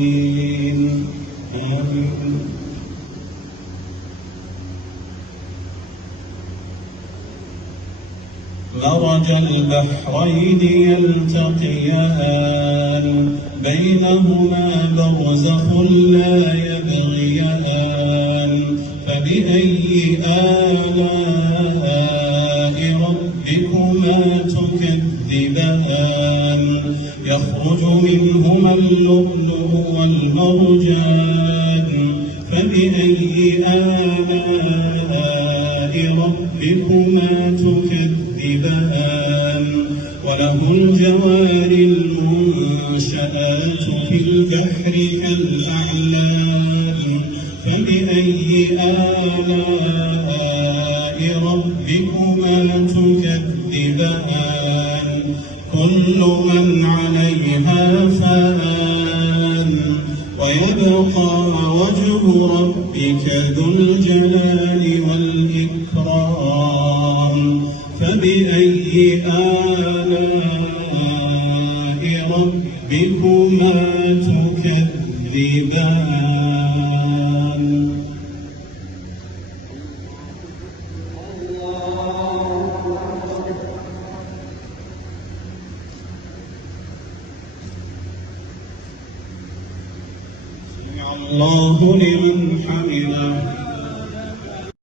الضالين آمين. مرج البحرين يلتقيان بينهما برزخ لا يبغيان فبأي آلاء ربكما تكذبان يخرج منهما اللؤلؤ والمرجان فبأي آلاء ربكما تكذبان وله الجوار المنشآت في البحر كالأعلام فبأي آلاء ربكما تكذبان كل من عليها فان ويبقى وجه ربك ذو الجلال والإكرام فبأي آلاء ربكما تكذبان. سمع الله لمن حمده.